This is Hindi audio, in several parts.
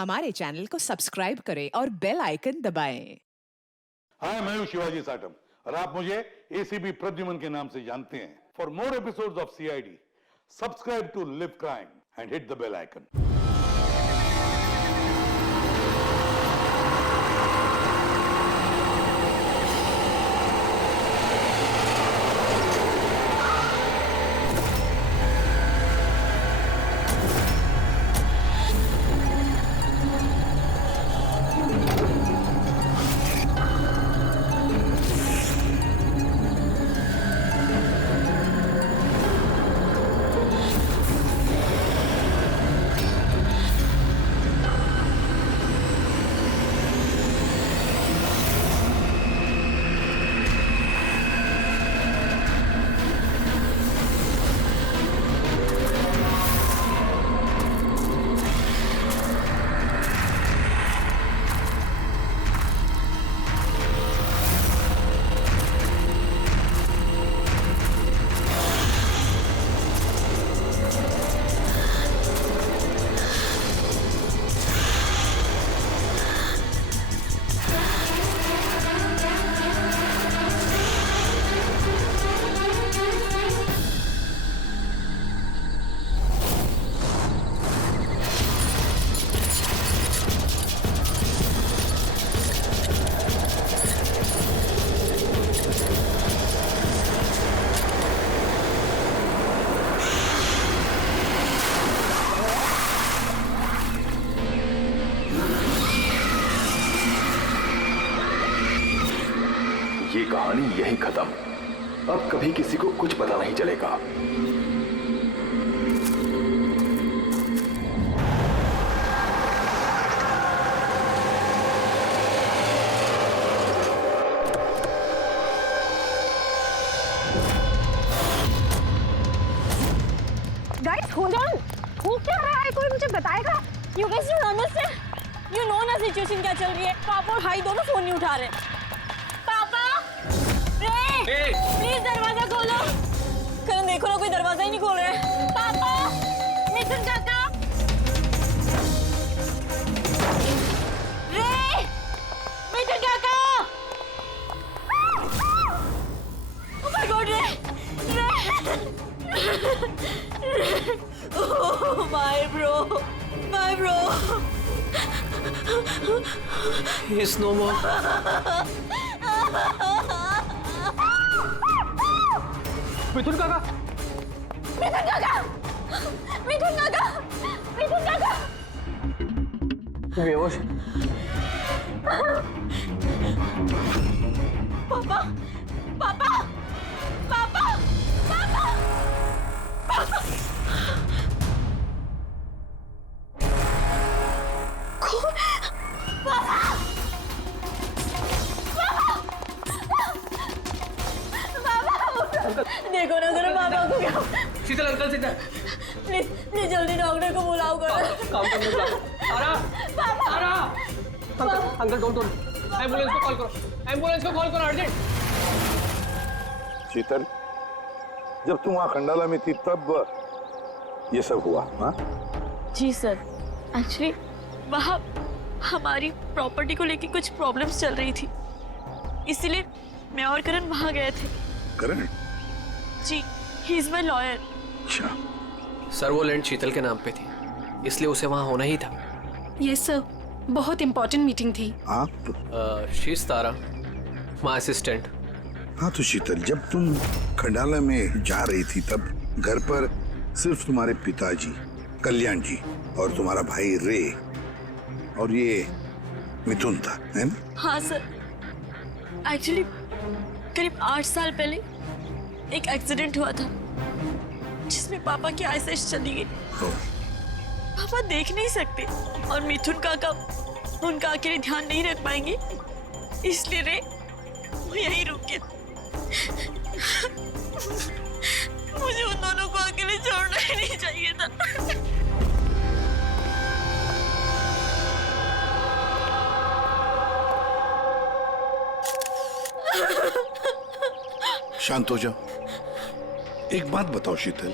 हमारे चैनल को सब्सक्राइब करें और बेल आइकन दबाएं। हाय, मैं हूं शिवाजी साटम और आप मुझे एसीपी प्रद्युमन के नाम से जानते हैं। For more episodes of CID, subscribe to live crime and hit the bell icon. ये कहानी यहीं खत्म। अब कभी किसी को कुछ पता नहीं चलेगा। गाइस होल्ड ऑन, हो क्या रहा है? कोई मुझे बताएगा? You guys don't understand. You know ना सिचुएशन क्या चल रही है। पापा और भाई दोनों फोन नहीं उठा रहे। पापा, रे, प्लीज दरवाजा खोलो। करण देखो ना, कोई दरवाजा ही नहीं खोल रहा है। पापा, मिथुन काका, रे, मिथुन काका। Oh my God, रे, oh my bro. He's no more. मिथुन काका, बेहोश। पापा, पापा, पापा, पापा, पापा। देखो ना जरा पापा को क्या। शीतल अंकल सीधा। प्लीज प्लीज जल्दी डॉक्टर को बुलाओ करो। काम करने जाओ। तारा, तारा। अंकल डोंट एम्बुलेंस को कॉल करो। एम्बुलेंस को कॉल करो अर्जेंट। शीतल, जब तुम वहां खंडाला में थी तब ये सब हुआ? हाँ जी सर, एक्चुअली वहाँ हमारी प्रॉपर्टी को लेके कुछ प्रॉब्लम्स चल रही थी, इसीलिए मैं और करण वहाँ गए थे। करण? जी, ही इज माय लॉयर। अच्छा। सर वो लैंड शीतल के नाम पे थी, इसलिए उसे वहाँ होना ही था। यस सर, बहुत इंपॉर्टेंट मीटिंग थी। आप? She is Tara, my assistant. हाँ तो शीतल, जब तुम खंडाला में जा रही थी तब घर पर सिर्फ तुम्हारे पिताजी कल्याण जी और तुम्हारा भाई रे और ये मिथुन था, है ना? हाँ सर, एक्चुअली करीब 8 साल पहले एक एक्सीडेंट हुआ था जिसमें पापा की आईसाइट चली गई। पापा देख नहीं सकते और मिथुन काका उनका अकेले ध्यान नहीं रख पाएंगे, इसलिए रे वो यहीं रुक गया। मुझे उन दोनों को अकेले छोड़ना ही नहीं चाहिए था। शांत हो जाओ। एक बात बताओ शीतल,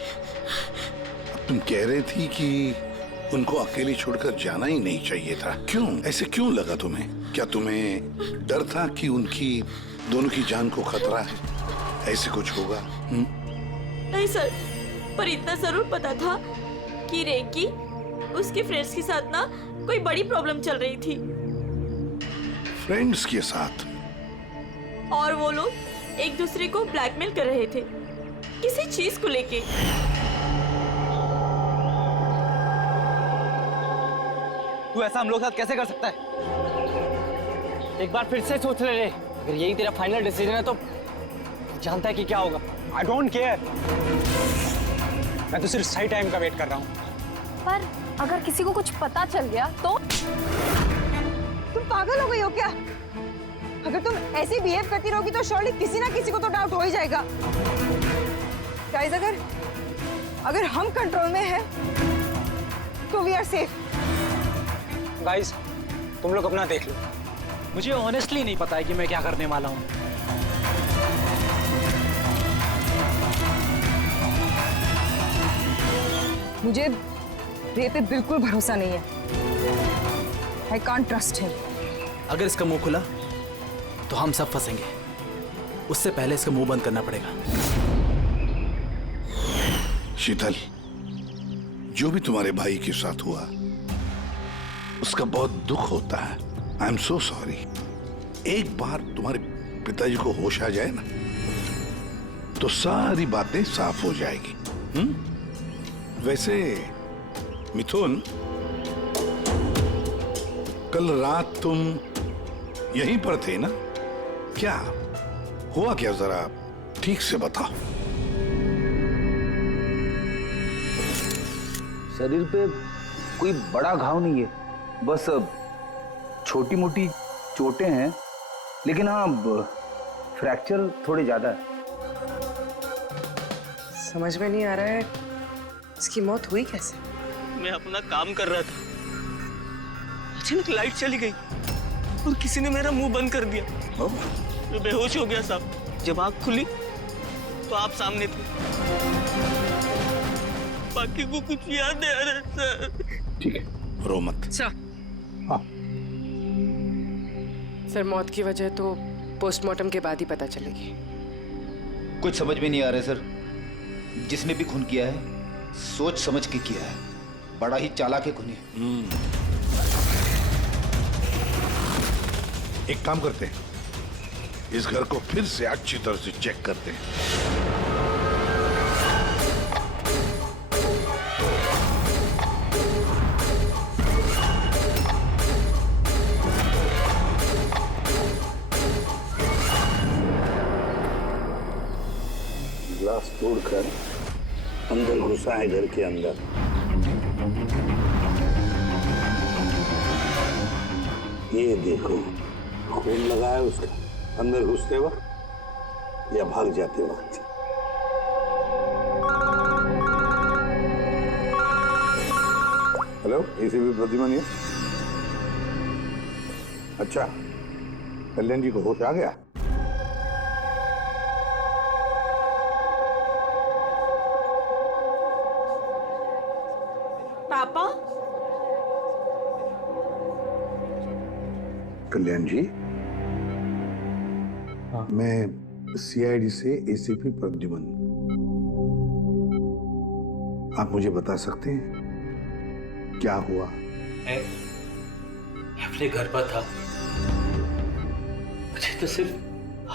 अब तुम कह रही थी कि उनको अकेली छोड़कर जाना ही नहीं चाहिए था। क्यों? ऐसे क्यों लगा तुम्हें? क्या तुम्हें डर था कि उनकी दोनों की जान को खतरा है? ऐसे कुछ होगा? नहीं सर, पर इतना जरूर पता था कि रे की उसके फ्रेंड्स के साथ ना कोई बड़ी प्रॉब्लम चल रही थी। फ्रेंड्स के साथ? और वो लोग एक दूसरे को ब्लैकमेल कर रहे थे किसी चीज को लेके। तू ऐसा हम लोग के साथ कैसे कर सकता है? एक बार फिर से सोच ले रे। अगर यही तेरा फाइनल डिसीजन है तो जानता है कि क्या होगा। I don't care. मैं तो सिर्फ सही टाइम का वेट कर रहा हूँ। पर अगर किसी को कुछ पता चल गया तो? तुम पागल हो गई हो क्या? अगर तुम ऐसे बिहेव करती रहोगी तो श्योरली किसी ना किसी को तो डाउट हो ही जाएगा। गाइस, अगर हम कंट्रोल में हैं तो वी आर सेफ। गाइस, तुम लोग अपना देख लो। मुझे ऑनेस्टली नहीं पता है कि मैं क्या करने वाला हूँ। मुझे रे पे बिल्कुल भरोसा नहीं है। I can't trust him. अगर इसका मुंह खुला तो हम सब फंसेंगे। उससे पहले इसका मुंह बंद करना पड़ेगा। शीतल, जो भी तुम्हारे भाई के साथ हुआ उसका बहुत दुख होता है। I am so sorry. एक बार तुम्हारे पिताजी को होश आ जाए ना तो सारी बातें साफ हो जाएगी। वैसे मिथुन, कल रात तुम यहीं पर थे ना? क्या हुआ क्या, जरा ठीक से बताओ। शरीर पे कोई बड़ा घाव नहीं है, बस छोटी मोटी चोटें हैं, लेकिन हाँ फ्रैक्चर थोड़े ज्यादा है। समझ में नहीं आ रहा है इसकी मौत हुई कैसे? मैं अपना काम कर रहा था, अचानक लाइट चली गई और किसी ने मेरा मुंह बंद कर दिया। मैं बेहोश हो गया साहब। जब आँख खुली तो आप सामने थे। बाकी को कुछ याद नहीं आ रहा सर। ठीक है, रो मत। हाँ। सर, मौत की वजह तो पोस्टमार्टम के बाद ही पता चलेगी। कुछ समझ में नहीं आ रहा है सर। जिसने भी खून किया है सोच समझ के किया है, बड़ा ही चालाक है खूनी। एक काम करते हैं, इस घर को फिर से अच्छी तरह से चेक करते हैं। ग्लास तोड़कर अंदर घुसा है घर के अंदर। ये देखो, खून लगा है उसका अंदर घुसते वक्त या भाग जाते वक्त। हेलो, एसीपी प्रद्युमन है। अच्छा, कल्याण जी को होश आ गया? पापा, कल्याण जी, मैं सीआईडी से एसीपी प्रद्युमन। आप मुझे बता सकते हैं क्या हुआ? मैं अपने घर पर था, मुझे तो सिर्फ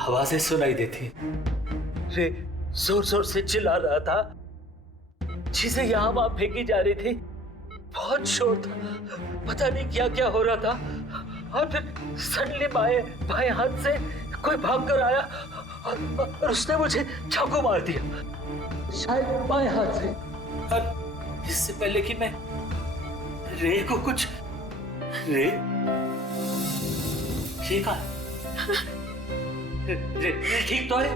आवाजें सुनाई देती। रे जोर जोर से चिल्ला रहा था, चीजें यहाँ वहां फेंकी जा रही थी, बहुत शोर था, पता नहीं क्या क्या हो रहा था। और फिर सडनली बाएं हाथ से कोई भाग कर आया और उसने मुझे चाकू मार दिया, शायद बाएं हाथ से। और इससे पहले कि मैं रे को कुछ रे ठीक है? रे ठीक तो है?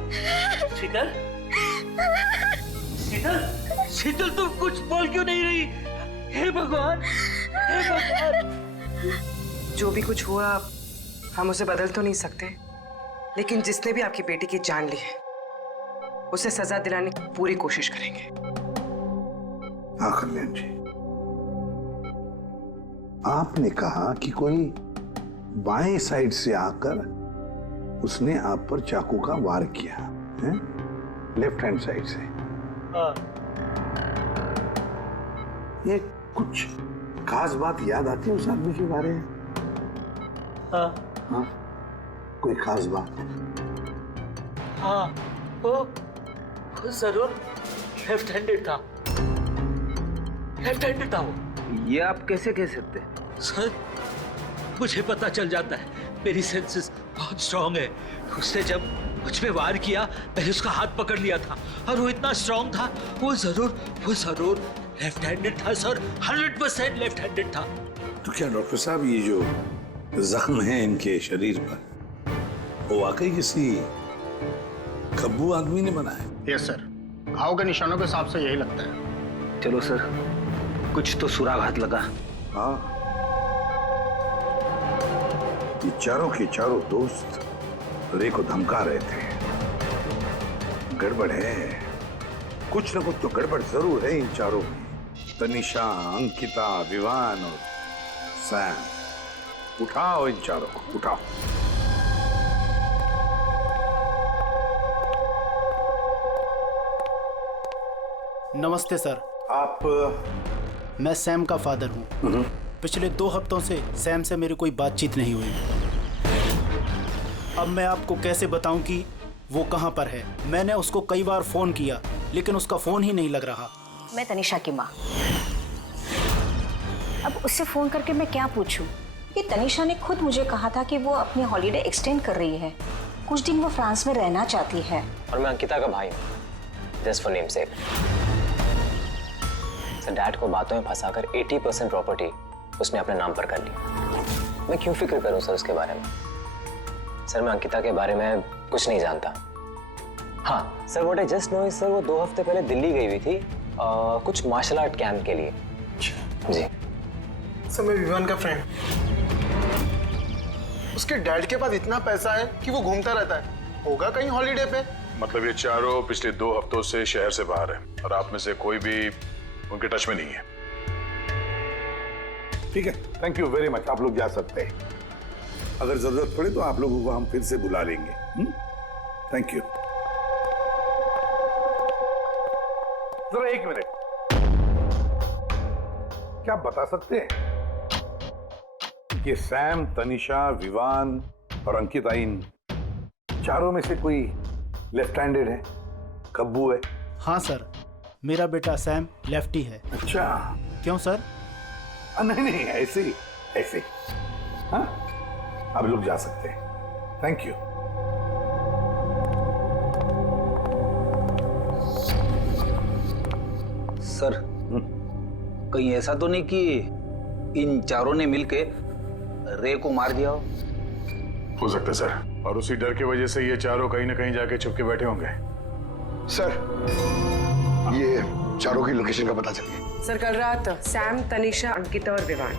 शीतल, शीतल, शीतल, तुम कुछ बोल क्यों नहीं रही? हे भगवान, हे भगवान। जो भी कुछ हुआ हम उसे बदल तो नहीं सकते, लेकिन जिसने भी आपकी बेटी की जान ली है उसे सजा दिलाने की पूरी कोशिश करेंगे। हाँ कल्याण जी, आपने कहा कि कोई बाएं साइड से आकर उसने आप पर चाकू का वार किया है, लेफ्ट हैंड साइड से। हाँ। ये कुछ खास बात याद आती है उस आदमी के बारे में? हाँ। हाँ, कोई खास बात? हाँ, वो जरूर लेफ्ट हैंडेड था। लेफ्ट हैंडेड था वो। ये आप कैसे कह सकते हैं? सर, मुझे पता चल जाता है, मेरी सेंसेस बहुत स्ट्रांग है। उसने जब मुझ पे वार किया, मैंने उसका हाथ पकड़ लिया था और वो इतना स्ट्रांग था, वो जरूर लेफ्ट हैंडेड था सर, 100% लेफ्ट हैंडेड था। तो क्या डॉक्टर साहब, ये जो जख्म है इनके शरीर पर, वो वाकई किसी खब्बू आदमी ने बनाया? यस सर, घाव के निशानों के हिसाब से यही लगता है। चलो सर, कुछ तो सुराग लगा। हाँ, ये चारों के चारों दोस्त रे को धमका रहे थे। गड़बड़ है, कुछ न कुछ तो गड़बड़ जरूर है इन चारों में। तनिषा, अंकिता, विवान और सैम। उठाओ इन चारों को, उठाओ। नमस्ते सर। आप? मैं सैम का फादर हूँ। पिछले 2 हफ्तों से सैम से मेरी कोई बातचीत नहीं हुई। अब मैं आपको कैसे बताऊं कि वो कहाँ पर है? मैंने उसको कई बार फोन किया, लेकिन उसका फोन ही नहीं लग रहा। मैं तनिषा की माँ। अब उससे फोन करके मैं क्या पूछूं? ये तनिषा ने खुद मुझे कहा था कि वो अपनी हॉलीडे एक्सटेंड कर रही है, कुछ दिन वो फ्रांस में रहना चाहती है। और मैं अंकिता का भाई हूँ, just for name sec. Sir, dad को बातों में फंसाकर 80% प्रॉपर्टी उसने अपने नाम पर कर ली। मैं क्यों फिक्र करूं सर उसके बारे में? सर, मैं अंकिता के बारे में कुछ नहीं जानता। हाँ sir, what I just know is sir, वो 2 हफ्ते पहले दिल्ली गई हुई थी कुछ मार्शल आर्ट कैंप के लिए। जी सर, मैं विवान का फ्रेंड। उसके डैड के पास इतना पैसा है कि वो घूमता रहता है। होगा कहीं हॉलीडे पे। मतलब ये चारों पिछले 2 हफ्तों से शहर से बाहर है और आप में से कोई भी उनके टच में नहीं है। ठीक है, थैंक यू वेरी मच। आप लोग जा सकते हैं। अगर जरूरत पड़े तो आप लोगों को हम फिर से बुला लेंगे। Thank you. जरा 1 मिनट, क्या आप बता सकते हैं कि सैम, तनिषा, विवान और अंकिता, इन चारों में से कोई लेफ्ट हैंडेड है, खब्बू है? हाँ सर, मेरा बेटा सैम लेफ्टी है। अच्छा। क्यों सर? नहीं, ऐसे ही, ऐसे। हाँ, आप लोग जा सकते हैं। Thank you. सर, कहीं ऐसा तो नहीं कि इन चारों ने मिलके रे को मार दिया हो सकता है सर, और उसी डर की वजह से ये चारों कहीं ना कहीं जाके छुप के बैठे होंगे। सर, ये चारों की लोकेशन का पता चल गया। सर, कल रात सैम, तनिषा, अंकिता और विवान,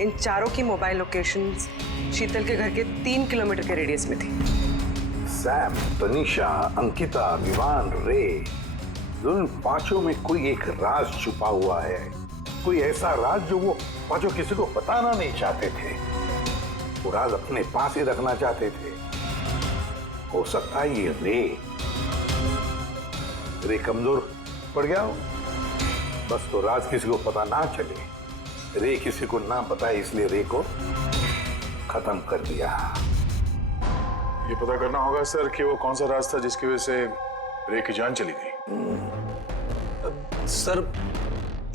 इन चारों की मोबाइल लोकेशंस शीतल के घर के 3 किलोमीटर के रेडियस में थी। सैम, तनिषा, अंकिता, विवान, रे, उन पांचों में कोई एक राज छुपा हुआ है। कोई ऐसा राज जो वो पांचों किसी को बताना नहीं चाहते थे। वो राज अपने पास ही रखना चाहते थे। हो सकता है ये रे कमजोर पड़ गया हो, बस तो राज किसी को पता ना चले। रे किसी को ना बताए, इसलिए रे को खत्म कर दिया। ये पता करना होगा सर कि वो कौन सा राज था जिसकी वजह से रे की जान चली गई। सर,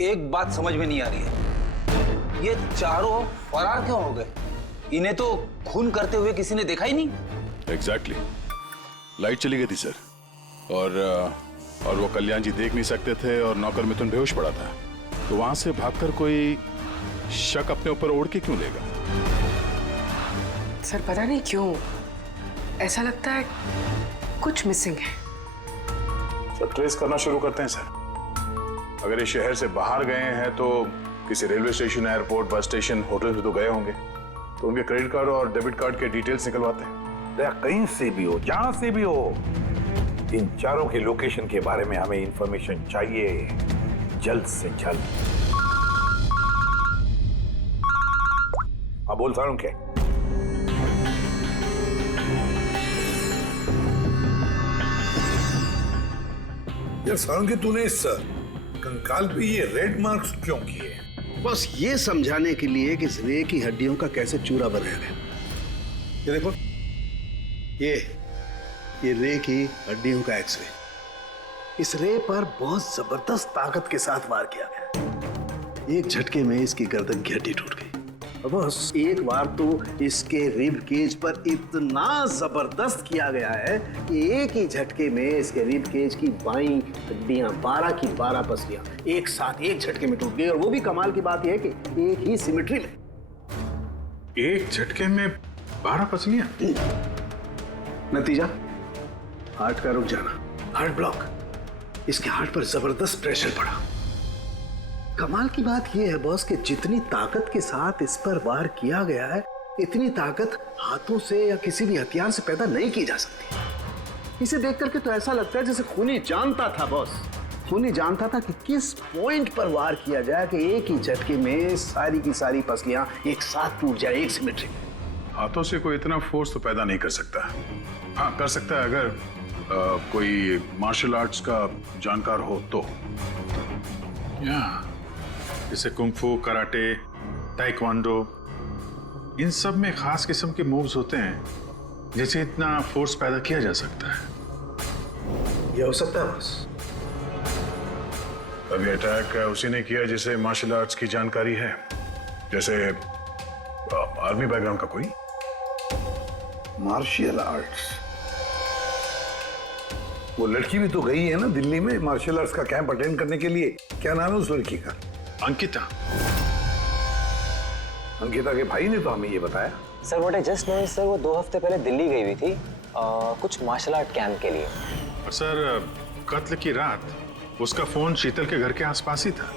एक बात समझ में नहीं आ रही है, ये चारों फरार क्यों हो गए? इन्हें तो खून करते हुए किसी ने देखा ही नहीं। एग्जैक्टली, लाइट चली गई थी सर, और वो कल्याण जी देख नहीं सकते थे और नौकर मिथुन बेहोश पड़ा था, तो वहां से भागकर कोई शक अपने ऊपर ओढ़ के क्यों लेगा? सर, पता नहीं क्यों ऐसा लगता है कुछ मिसिंग है। सर, ट्रेस करना शुरू करते हैं सर। अगर ये शहर से बाहर गए हैं तो किसी railway station, airport, bus station, hotel में तो गए होंगे, तो उनके क्रेडिट कार्ड और डेबिट कार्ड के डिटेल्स निकलवाते हैं। कहीं से भी हो, जहां से भी हो, इन चारों के लोकेशन के बारे में हमें इंफॉर्मेशन चाहिए, जल्द से जल्द। हाँ बोल सारुण के। यार सारुण के, तूने इस कंकाल पे ये रेड मार्क्स क्यों किए? बस ये समझाने के लिए कि इस रे की हड्डियों का कैसे चूरा बनाया गया। ये देखो, ये रे की हड्डियों का एक्सरे। इस रे पर बहुत जबरदस्त ताकत के साथ वार किया गया। एक झटके में इसकी गर्दन की हड्डी टूट गई। बस एक बार तो इसके रिब केज पर इतना जबरदस्त किया गया है कि एक ही झटके में इसके रिब केज की बाईं हड्डियां 12 की 12 पसलियां एक साथ एक झटके में टूट गई। और वो भी कमाल की बात यह है कि एक ही सिमेट्री में। एक झटके में 12 पसलियां? नतीजा हार्ट का रुक जाना, हार्ट ब्लॉक। इसके हार्ट पर जबरदस्त प्रेशर पड़ा। कमाल की बात यह है बॉस कि जितनी ताकत के साथ इस पर वार किया गया है, इतनी ताकत हाथों से या किसी भी हथियार से पैदा नहीं की जा सकती। इसे देख करके तो ऐसा लगता है जैसे खूनी जानता था बॉस, खूनी जानता था कि किस पॉइंट पर वार किया जाए कि एक ही झटके में सारी की सारी पसलियां एक साथ टूट जाए, एक सिमेट्री। हाथों से कोई इतना फोर्स तो पैदा नहीं कर सकता। हाँ, कर सकता है अगर कोई मार्शल आर्ट्स का जानकार हो तो। जैसे कुंग-फू, कराटे, ताइक्वांडो, इन सब में खास किस्म के मूव्स होते हैं जिससे इतना फोर्स पैदा किया जा सकता है। ये हो सकता है बस। अभी अटैक उसी ने किया जिसे मार्शल आर्ट्स की जानकारी है, जैसे आर्मी बैकग्राउंड का कोई। Martial arts? वो लड़की भी तो गई है ना दिल्ली में मार्शल आर्ट्स का कैंप अटेंड करने के लिए। क्या नाम है उस लड़की का? अंकिता। अंकिता के भाई ने तो हमें ये बताया। Sir what I just know sir, वो 2 हफ्ते पहले दिल्ली गई हुई थी कुछ मार्शल आर्ट कैंप के लिए। और सर कत्ल की रात उसका फोन शीतल के घर के आसपास ही था।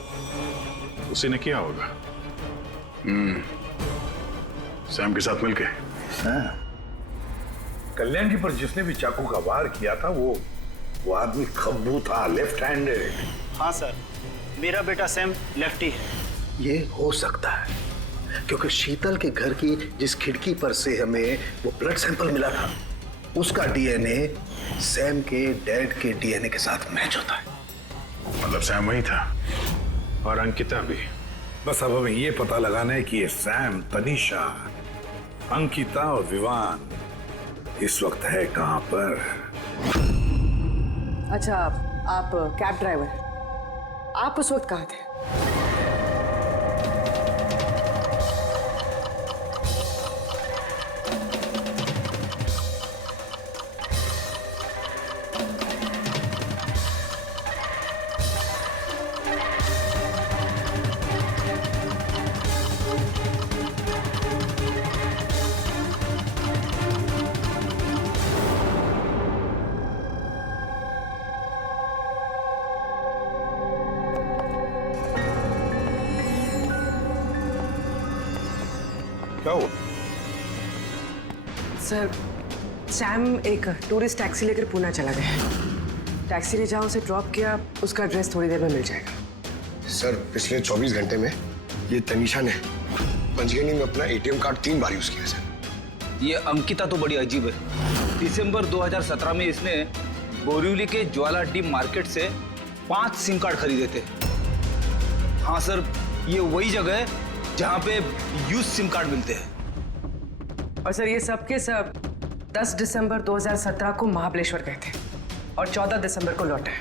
उसी ने किया होगा। सैम के साथ मिलके। कल्याण जी पर जिसने भी चाकू का वार किया था वो आदमी खब्बू था, लेफ्ट हैंडेड। हाँ सर, मेरा बेटा सैम लेफ्टी है। ये हो सकता है क्योंकि शीतल के घर की जिस खिड़की पर से हमें वो ब्लड सैंपल मिला था, उसका डीएनए सैम के डैड के डीएनए के साथ मैच होता है। मतलब सैम वही था और अंकिता भी। बस अब हमें ये पता लगाना है कि ये सैम, तनीषा, अंकिता और विवान इस वक्त है कहां पर। अच्छा, आप कैब ड्राइवर, आप उस वक्त कहाँ थे? क्या हुआ? सर, सैम एक टूरिस्ट टैक्सी लेकर पूना चला गया। टैक्सी ने जहाँ उसे ड्रॉप किया, उसका एड्रेस थोड़ी देर में मिल जाएगा। सर, पिछले 24 घंटे में ये तनीषा ने पंचगनी में अपना एटीएम कार्ड 3 बार यूज किया सर। ये अंकिता तो बड़ी अजीब है। दिसंबर 2017 में इसने बोरिवली के ज्वाला डी मार्केट से 5 सिम कार्ड खरीदे थे। हाँ सर, ये वही जगह है जहाँ पे यूज सिम कार्ड मिलते हैं। और सर, ये सब के सब 10 दिसंबर 2017 को महाबलेश्वर गए थे और 14 दिसंबर को लौटे।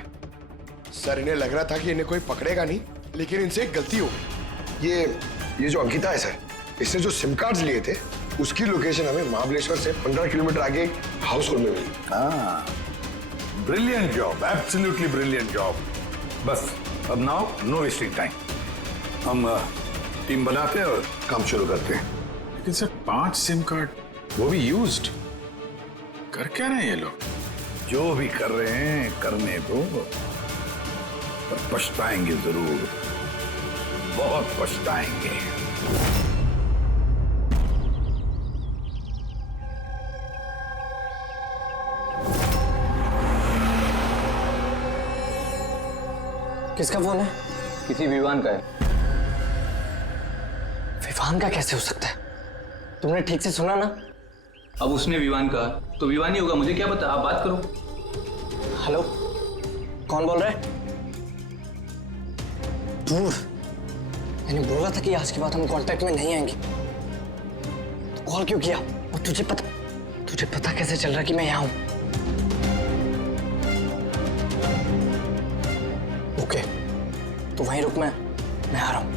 सर, इन्हें लग रहा था कि इन्हें कोई पकड़ेगा नहीं, लेकिन इनसे एक गलती हो गई। ये जो अंकिता है सर, इसने जो सिम कार्ड्स लिए थे उसकी लोकेशन हमें महाबलेश्वर से 15 किलोमीटर आगे हाउस होल्ड में मिली। हाँ, brilliant job, absolutely brilliant job. बस अब नाउ नो वेस्टिंग टाइम, हम टीम बनाते हैं और काम शुरू करते हैं। लेकिन सर 5 सिम कार्ड, वो भी यूज्ड, कर क्या रहे हैं ये लोग? जो भी कर रहे हैं करने दो, पर पछताएंगे जरूर, बहुत पछताएंगे। किसका फोन है? किसी विवान का है। विवान का कैसे हो सकता है? तुमने ठीक से सुना ना? अब उसने विवान कहा तो विवान ही होगा, मुझे क्या पता, आप बात करो। हेलो, कौन बोल रहा है? दूर। मैंने बोला था कि आज के बाद हम कांटेक्ट में नहीं आएंगे, तो कॉल क्यों किया? और तुझे पता कैसे चल रहा कि मैं यहाँ हूँ? ओके, तो वहीं रुक, मैं आ रहा हूँ।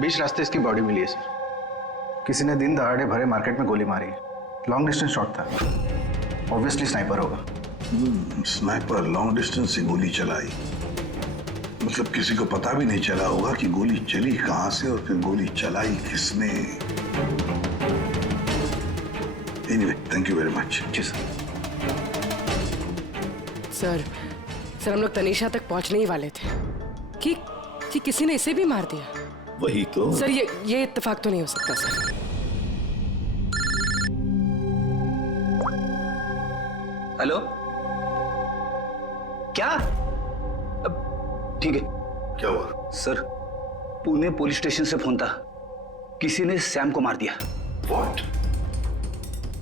बीच रास्ते इसकी बॉडी मिली है सर। किसी ने दिन दहाड़े भरे मार्केट में गोली मारी है। लॉन्ग डिस्टेंस शॉट था, ऑब्वियसली स्नाइपर होगा। स्नाइपर लॉन्ग डिस्टेंस से गोली चलाई, मतलब किसी को पता भी नहीं चला होगा कि गोली चली कहां से और फिर गोली चलाई किसने। Anyway, thank you very much. जी सर। सर हम लोग तनीषा तक पहुंचने ही वाले थे कि किसी ने इसे भी मार दिया। वही तो सर, ये इत्तेफाक तो नहीं हो सकता सर। हेलो, क्या? ठीक है। क्या हुआ? सर, पुणे पुलिस स्टेशन से फोन था, किसी ने सैम को मार दिया। What?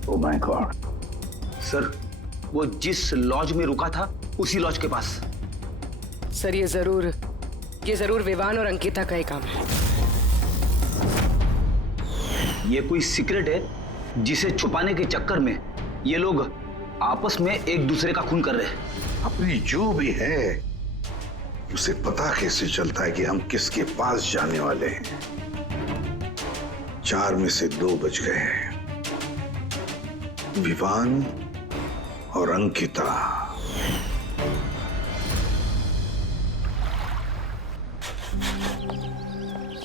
Oh my God. Sir, वो जिस लॉज में रुका था उसी लॉज के पास। सर, ये जरूर विवान और अंकिता का ही काम है। ये कोई सीक्रेट है जिसे छुपाने के चक्कर में ये लोग आपस में एक दूसरे का खून कर रहे हैं। अपनी जो भी है उसे पता कैसे चलता है कि हम किसके पास जाने वाले हैं? 4 में से 2 बच गए हैं, विवान और अंकिता।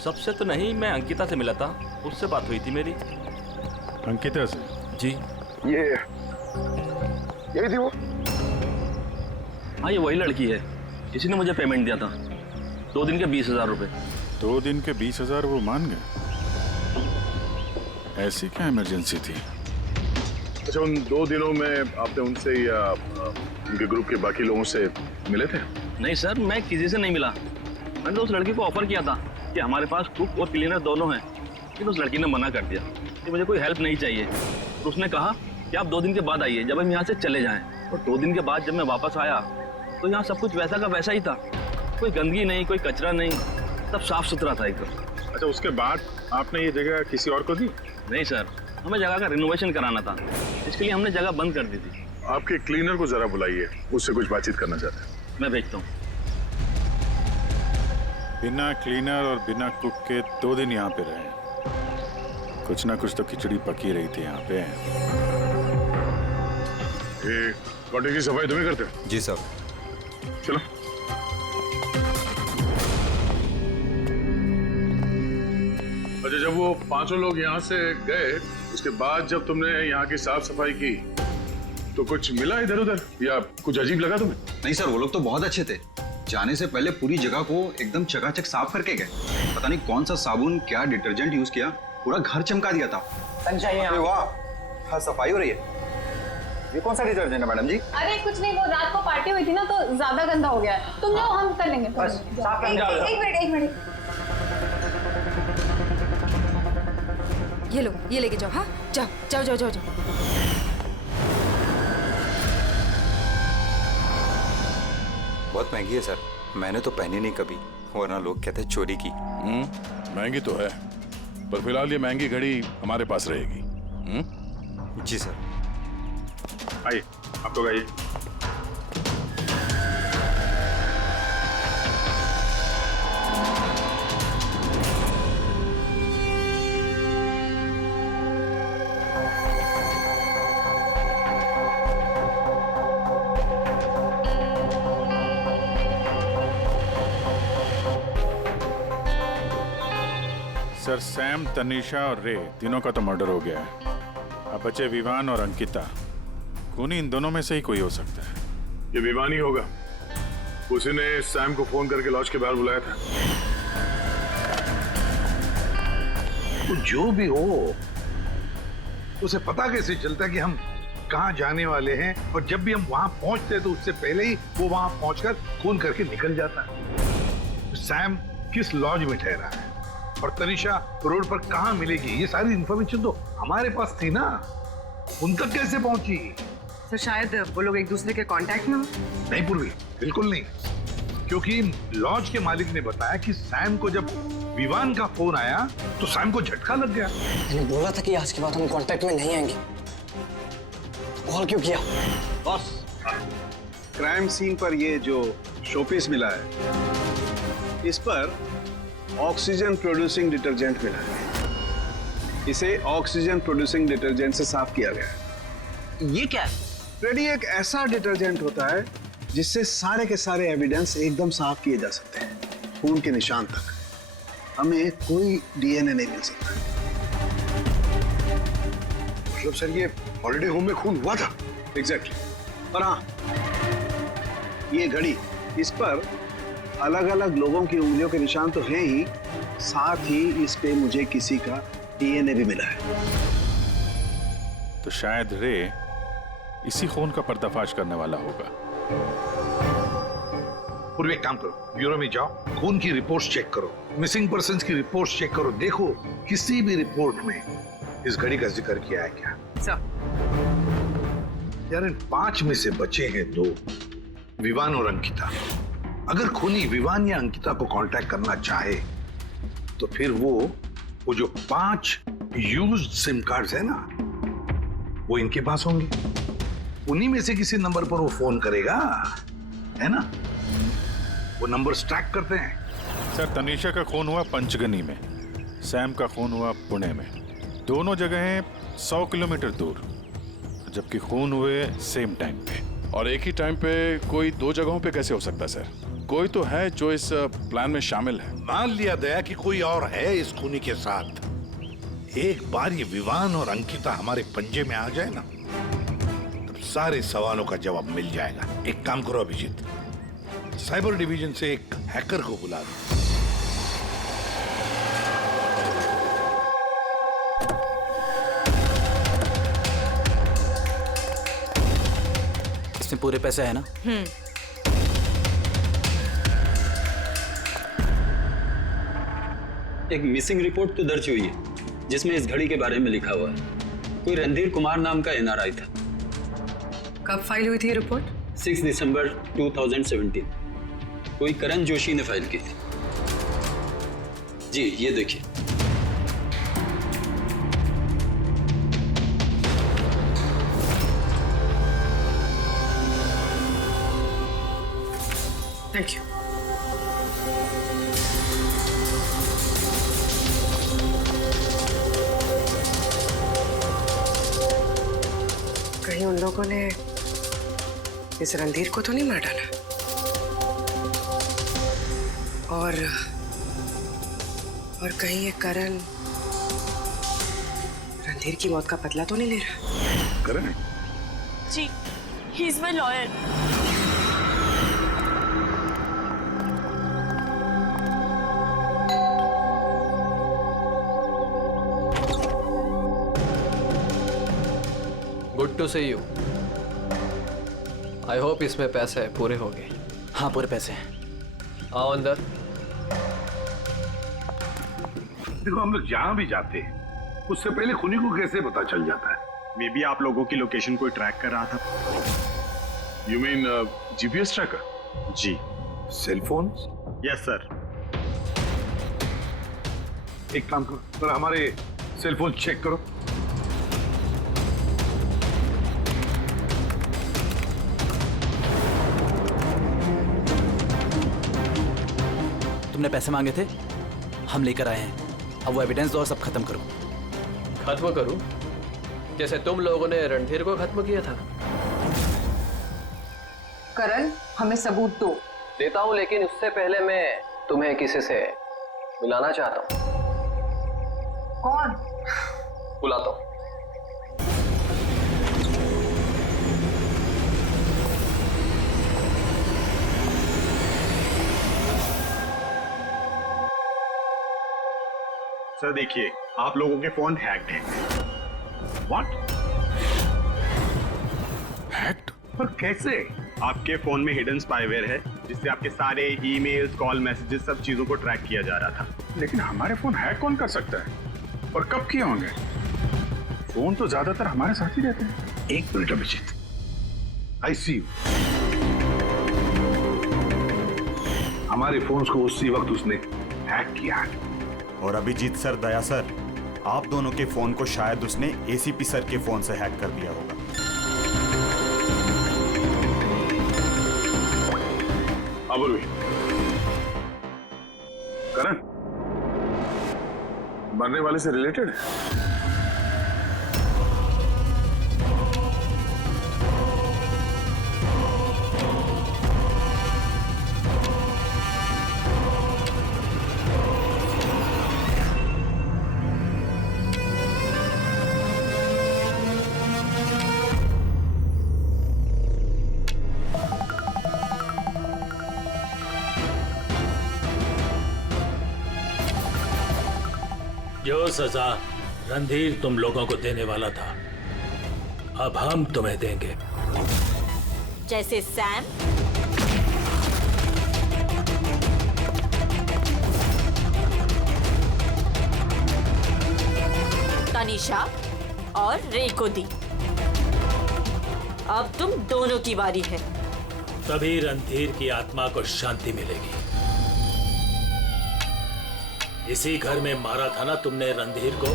सबसे तो नहीं, मैं अंकिता से मिला था, उससे बात हुई थी मेरी। अंकिता से? जी। यही थी वो? हाँ, ये वही लड़की है, इसी ने मुझे पेमेंट दिया था, 2 दिन के 20,000 रुपए। 2 दिन के 20,000 वो मान गए? ऐसी क्या इमरजेंसी थी? अच्छा, उन 2 दिनों में आपने उनसे या उनके ग्रुप के बाकी लोगों से मिले थे? नहीं सर, मैं किसी से नहीं मिला। मैंने तो उस लड़की को ऑफर किया था कि हमारे पास कुक और क्लीनर दोनों हैं, लेकिन उस लड़की ने मना कर दिया कि मुझे कोई हेल्प नहीं चाहिए। तो उसने कहा कि आप 2 दिन के बाद आइए, जब हम यहाँ से चले जाएं। और 2 दिन के बाद जब मैं वापस आया तो यहाँ सब कुछ वैसा का वैसा ही था, कोई गंदगी नहीं, कोई कचरा नहीं, सब साफ सुथरा था एकदम। अच्छा, उसके बाद आपने ये जगह किसी और को दी? नहीं सर, हमें जगह का रिनोवेशन कराना था, इसके लिए हमने जगह बंद कर दी थी। आपके क्लीनर को जरा बुलाइए, उससे कुछ बातचीत करना चाहते हैं। मैं भेजता हूँ। बिना क्लीनर और बिना कुक के 2 दिन यहाँ पे रहे, कुछ ना कुछ तो खिचड़ी पकी रही थी यहाँ पे। ये कॉटेज की सफाई तुम्हें करते हो? जी सर। चलो। अच्छा, जब वो 5 लोग यहाँ से गए, उसके बाद जब तुमने यहाँ की साफ सफाई की तो कुछ मिला इधर उधर या कुछ अजीब लगा तुम्हें? नहीं सर, वो लोग तो बहुत अच्छे थे, जाने से पहले पूरी जगह को एकदम चकाचक साफ करके गए। पता नहीं कौन सा साबुन, क्या डिटर्जेंट यूज किया, पूरा घर चमका दिया था। संजय, वाह, हाँ, सफाई हो रही है। ये कौन सा डिटर्जेंट है मैडम जी? अरे कुछ नहीं, वो रात को पार्टी हुई थी ना तो ज्यादा गंदा हो गया है। तुम जाओ, हम कर लेंगे। साफ कर जाओ। एक मिनट। ये लो, ये लेके जाओ। हाँ जाओ। बहुत महंगी है सर, मैंने तो पहनी नहीं कभी, वरना लोग कहते हैं चोरी की। महंगी तो है, पर फिलहाल ये महंगी घड़ी हमारे पास रहेगी। जी सर। आइए, आप लोग आइए। सर, सैम, तनीषा और रे तीनों का तो मर्डर हो गया है। अब बचे विवान और अंकिता। खूनी इन दोनों में से ही कोई हो सकता है। ये विवान ही होगा, उसी ने सैम को फोन करके लॉज के बाहर बुलाया था। तो जो भी हो, उसे पता कैसे चलता कि हम कहाँ जाने वाले हैं, और जब भी हम वहां पहुंचते तो उससे पहले ही वो वहां पहुंचकर फोन करके निकल जाता है। सैम किस लॉज में ठहरा है और तनीषा रोड पर कहां मिलेगी, ये सारी इंफॉर्मेशन तो हमारे पास थी ना, उन तक कैसे पहुंची? सर शायद वो लोग एक दूसरे के कांटेक्ट में हो। नहीं पूर्वी, बिल्कुल नहीं, क्योंकि लॉज के मालिक ने बताया कि सैम को जब विवान का फोन आया तो सैम को झटका लग गया। मैंने बोला था कि आज के बाद हम कांटेक्ट में नहीं आएंगे। कॉल क्यों किया? बॉस, क्राइम सीन पर ये जो शोपीस मिला है, इस पर ऑक्सीजन प्रोड्यूसिंग डिटर्जेंट मिला है। इसे ऑक्सीजन प्रोड्यूसिंग डिटर्जेंट से साफ किया गया है। ये क्या है? रेडी एक ऐसा डिटर्जेंट होता है जिससे सारे के सारे एविडेंस एकदम साफ किए जा सकते हैं, खून के निशान तक। हमें कोई डीएनए नहीं मिल सकता। मतलब सर, ये हॉलिडे होम में खून हुआ था? एग्जैक्टली। और हाँ, ये घड़ी, इस पर अलग अलग लोगों की उंगलियों के निशान तो हैं ही, साथ ही इस पे मुझे किसी का डीएनए भी मिला है। तो शायद रे इसी खून का पर्दाफाश करने वाला होगा। पूर्व एक काम करो, ब्यूरो में जाओ, खून की रिपोर्ट्स चेक करो, मिसिंग पर्संस की रिपोर्ट्स चेक करो, देखो किसी भी रिपोर्ट में इस घड़ी का जिक्र किया है क्या। यार, इन 5 में से बचे हैं 2, विवान और अंकिता। अगर खूनी विवान या अंकिता को कांटेक्ट करना चाहे तो फिर वो जो 5 यूज्ड सिम कार्ड्स है ना, वो इनके पास होंगे। उन्हीं में से किसी नंबर पर वो फोन करेगा, है ना? वो नंबर ट्रैक करते हैं। सर, तनीषा का खून हुआ पंचगनी में, सैम का खून हुआ पुणे में। दोनों जगहें 100 किलोमीटर दूर, जबकि खून हुए सेम टाइम पे। और एक ही टाइम पे कोई 2 जगहों पे कैसे हो सकता है सर? कोई तो है जो इस प्लान में शामिल है। मान लिया गया कि कोई और है इस खूनी के साथ। एक बार ये विवान और अंकिता हमारे पंजे में आ जाए ना, तब सारे सवालों का जवाब मिल जाएगा। एक काम करो अभिजीत, साइबर डिवीजन से एक हैकर को बुला दो। इसमें पूरे पैसे है ना? एक मिसिंग रिपोर्ट तो दर्ज हुई है जिसमें इस घड़ी के बारे में लिखा हुआ है। कोई रणधीर कुमार नाम का एनआरआई था। कब फाइल हुई थी ये रिपोर्ट? 6 दिसंबर 2017। कोई करण जोशी ने फाइल की थी। जी ये देखिए। Thank you. कहीं उन लोगों ने इस रणधीर को तो नहीं मार डाला? और कहीं ये करण रणधीर की मौत का बदला तो नहीं ले रहा? करण? जी, he is my lawyer. Good to see you. I hope इसमें पैसे पूरे हो गए। हाँ पूरे पैसे हैं। आओ अंदर। देखो हम लोग जहां भी जाते हैं उससे पहले खुनी को कैसे पता चल जाता है? मे बी आप लोगों की लोकेशन कोई ट्रैक कर रहा था। You mean GPS tracker? जी। Cell phone? Yes sir. एक काम करो, जरा हमारे सेल फोन चेक करो। तुमने पैसे मांगे थे, हम लेकर आए हैं। अब वो एविडेंस दो और सब खत्म करो। खत्म करूं? जैसे तुम लोगों ने रणधीर को खत्म किया था। करण, हमें सबूत दो। देता हूं, लेकिन उससे पहले मैं तुम्हें किसी से मिलाना चाहता हूं। कौन? बुलाता हूं। सर देखिए, आप लोगों के फोन हैक्ड हैं। व्हाट? हैक्ड? पर कैसे? आपके फोन में हिडन स्पाईवेयर है जिससे आपके सारे ईमेल्स, कॉल, मैसेजेस, सब चीजों को ट्रैक किया जा रहा था। लेकिन हमारे फोन हैक कौन कर सकता है और कब किए होंगे? फोन तो ज्यादातर हमारे साथ ही रहते हैं। एक minute Abhijit, I see you. हमारे फोन्स को उसी वक्त उसने हैक किया है। और अभिजीत सर, दया सर, आप दोनों के फोन को शायद उसने एसीपी सर के फोन से हैक कर दिया होगा। अबुर्वी, करण मरने वाले से रिलेटेड है? जो सजा रणधीर तुम लोगों को देने वाला था, अब हम तुम्हें देंगे। जैसे सैम, तनिषा और रे को दी। अब तुम दोनों की बारी है। तभी रणधीर की आत्मा को शांति मिलेगी। इसी घर में मारा था ना तुमने रणधीर को?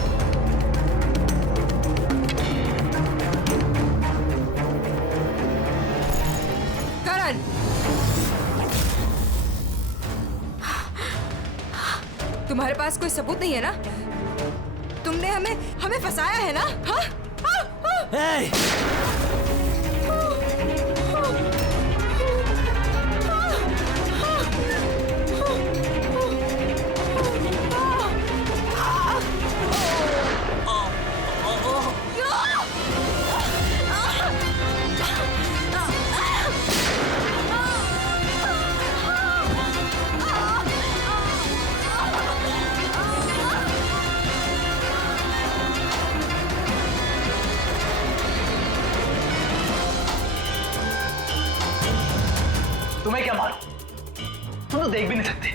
करण, तुम्हारे पास कोई सबूत नहीं है ना? तुमने हमें फंसाया है ना? हाँ? तुम्हें क्या मालूम? तुम तो देख भी नहीं सकते,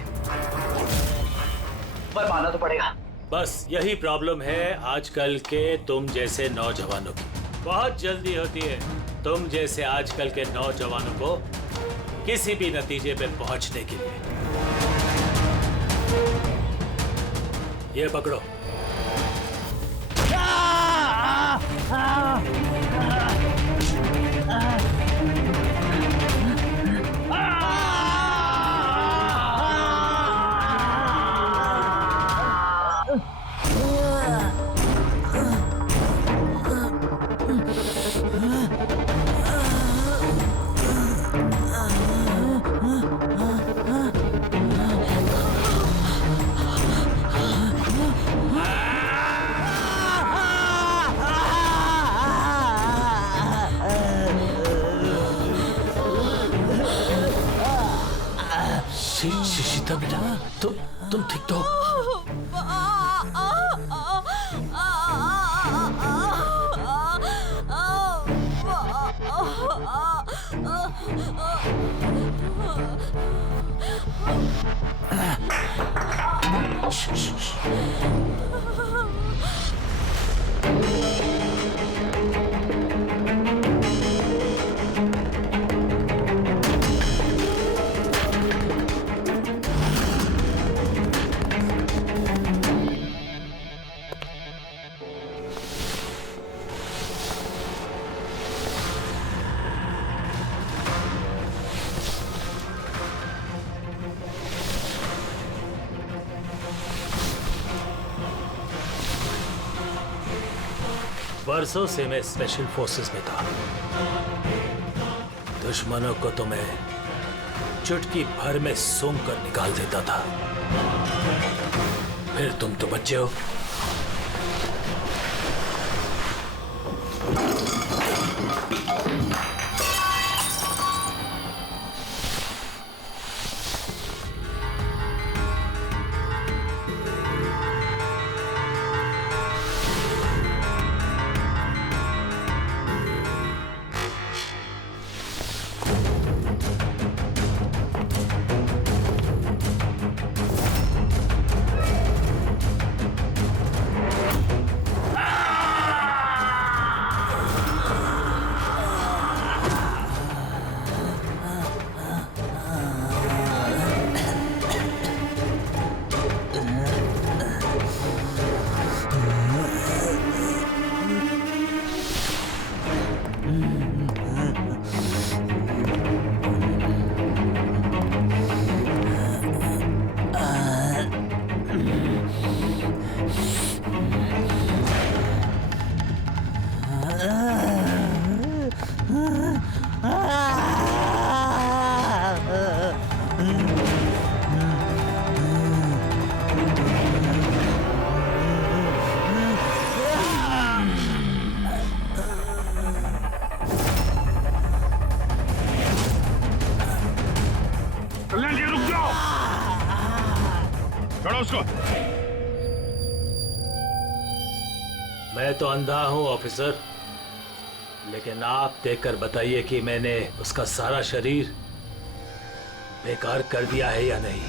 पर मानना तो पड़ेगा। बस यही प्रॉब्लम है आजकल के तुम जैसे नौजवानों की। बहुत जल्दी होती है तुम जैसे आजकल के नौजवानों को किसी भी नतीजे पे पहुंचने के लिए। ये पकड़ो। सीता बेटा, तुम ठीक तो? बरसों से मैं स्पेशल फोर्सेस में था। दुश्मनों को तो मैं चुटकी भर में सूंघ कर निकाल देता था। फिर तुम तो बच्चे हो। कल्याण जी रुक जाओ, छोड़ो उसको। मैं तो अंधा हूं ऑफिसर, लेकिन आप देखकर बताइए कि मैंने उसका सारा शरीर बेकार कर दिया है या नहीं,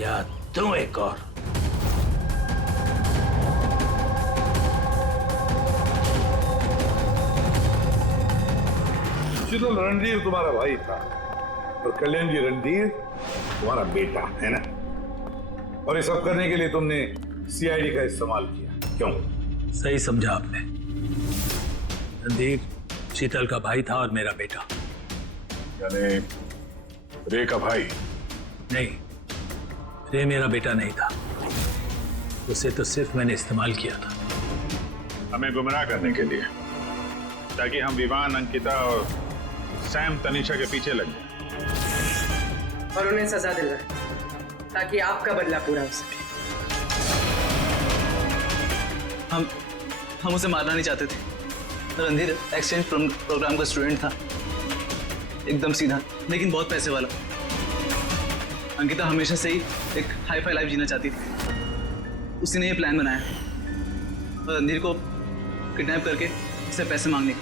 या तू एक और। शीतल, रणधीर तुम्हारा भाई था और कल्याण जी रणधीर तुम्हारा बेटा है ना, और ये सब करने के लिए तुमने सीआईडी का इस्तेमाल किया, क्यों? सही समझा आपने। रणधीर शीतल का भाई था और मेरा बेटा। यानी रे का भाई? नहीं, रे मेरा बेटा नहीं था, उसे तो सिर्फ मैंने इस्तेमाल किया था। हमें गुमराह करने के लिए, ताकि हम विवान, अंकिता और सैम तनीषा के पीछे लग जाए और उन्हें सजा दिलवाए, ताकि आपका बदला पूरा हो सके। हम उसे मारना नहीं चाहते थे। रणधीर एक्सचेंज प्रोग्राम का स्टूडेंट था, एकदम सीधा, लेकिन बहुत पैसे वाला। अंकिता हमेशा से ही एक हाई फाई लाइफ जीना चाहती थी। उसी ने ये प्लान बनाया और रणधीर को किडनैप करके उससे पैसे मांगने का।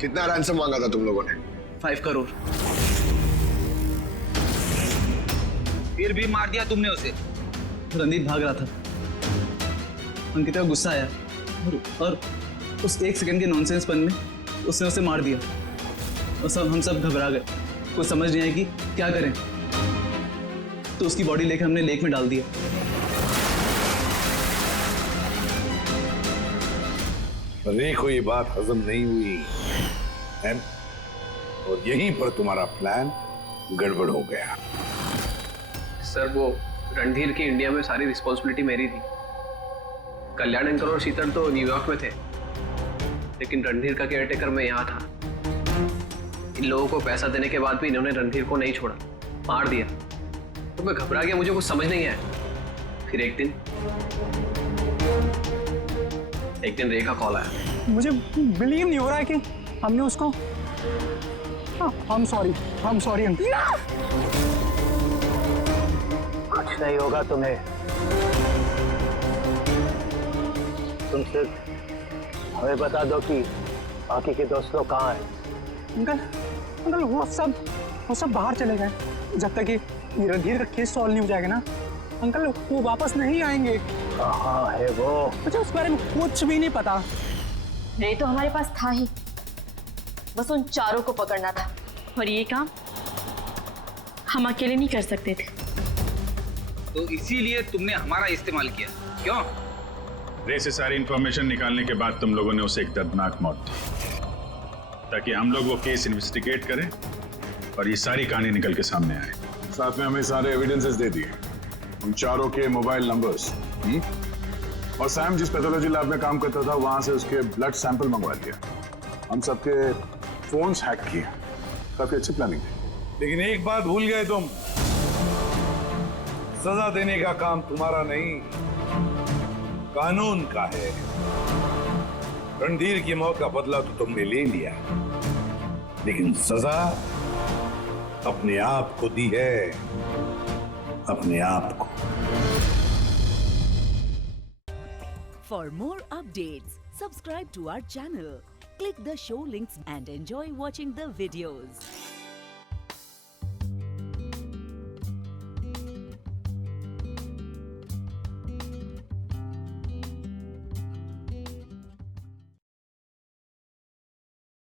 कितना रैंसम मांगा था तुम लोगों ने? 5 करोड़। फिर भी मार दिया तुमने उसे। रणधीर भाग रहा था, अंकिता को गुस्सा आया और उस 1 सेकंड के नॉनसेंस पन में उसने उसे मार दिया और हम सब घबरा गए। कुछ समझ नहीं आई कि क्या करें, तो उसकी बॉडी लेकर हमने लेक में डाल दिया। रे को ये बात हजम नहीं हुई है, और यहीं पर तुम्हारा प्लान गड़बड़ हो गया। सर, वो रणधीर की इंडिया में सारी रिस्पॉन्सिबिलिटी मेरी थी। कल्याण अंकल और शीतल तो न्यूयॉर्क में थे, लेकिन रणधीर का केयरटेकर मैं यहाँ था। इन लोगों को पैसा देने के बाद भी इन्होंने रणधीर को नहीं छोड़ा, मार दिया। तो मैं घबरा गया, मुझे कुछ समझ नहीं आया। फिर एक दिन रे का कॉल आया। मुझे बिलीव नहीं हो रहा है कि हमने उसको। I'm sorry uncle. कुछ नहीं होगा तुम्हें। तुम सिर्फ हमें बता दो कि बाकी के दोस्त लोग कहाँ हैं। अंकल वो सब बाहर चले गए। जब तक ये रणधीर का केस सॉल्व नहीं हो जाएगा ना अंकल वो वापस नहीं आएंगे। कहाँ है वो? मुझे उस बारे में कुछ भी नहीं पता। रे तो हमारे पास था ही, बस उन चारों को पकड़ना था, और ये काम हम अकेले नहीं कर सकते थे। तो इसीलिए तुमने हमारा इस्तेमाल किया, क्यों? रे से सारी इंफॉर्मेशन निकालने के बाद तुम लोगों ने उसे एक दर्दनाक मौत दी, ताकि हम लोग वो केस इन्वेस्टिगेट करें और ये सारी कहानी निकल के सामने आए। साथ में हमें सारे एविडेंसेस दे दिए, उन चारों के मोबाइल नंबर्स, और सैम जिस पैथोलॉजी लैब में काम करता था वहां से उसके ब्लड सैंपल मंगवा लिया। हम सबके फोन्स हैक किए। काफी अच्छी प्लानिंग थी। लेकिन एक बात भूल गए तुम, सजा देने का काम तुम्हारा नहीं, कानून का है। रणधीर की मौत का बदला तो तुमने ले लिया, लेकिन सजा अपने आप को दी है, अपने आप को। For more updates, subscribe to our channel, click the show links and enjoy watching the videos.